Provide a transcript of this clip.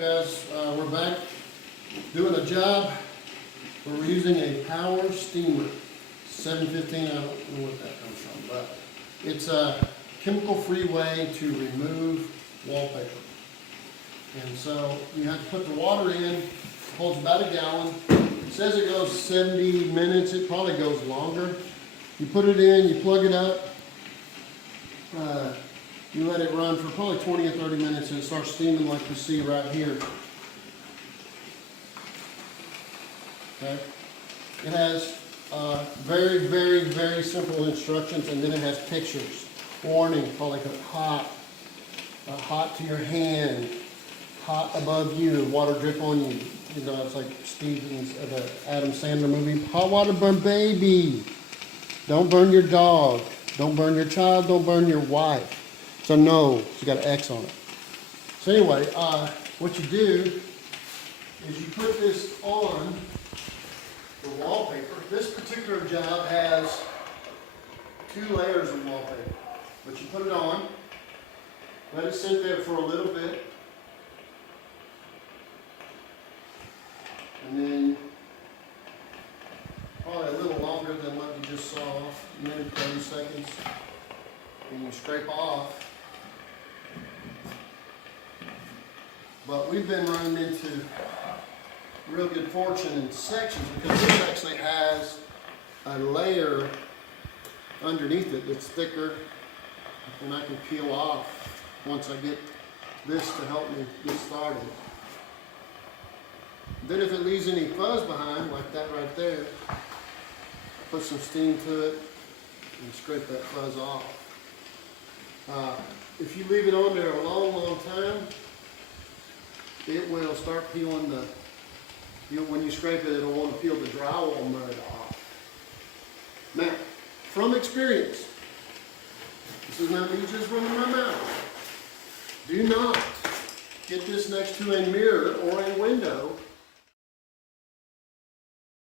Guys, we're back doing a job where we're using a power steamer. 715, I don't know what that comes from, but it's a chemical-free way to remove wallpaper. And so you have to put the water in, it holds about a gallon. It says it goes 70 minutes, it probably goes longer. You put it in, you plug it up, you let it run for probably 20 or 30 minutes and it starts steaming like you see right here. Okay. It has very, very, very simple instructions, and then it has pictures. Warning, probably hot, hot to your hand, hot above you, water drip on you. You know, it's like Stevens, the Adam Sandler movie, hot water burn baby. Don't burn your dog, don't burn your child, don't burn your wife. So no, you got an X on it. So anyway, what you do is you put this on the wallpaper. This particular job has 2 layers of wallpaper. But you put it on, let it sit there for a little bit, and then probably a little longer than what you just saw, a minute, 30 seconds, and you scrape off. But we've been running into real good fortune in sections because this actually has a layer underneath it that's thicker, and I can peel off once I get this to help me get started. Then if it leaves any fuzz behind, like that right there, put some steam to it and scrape that fuzz off. If you leave it on there a long, long time, it will start peeling the, when you scrape it, it'll want to peel the drywall mud off. Now, from experience, this is not me just running my mouth. Do not get this next to a mirror or a window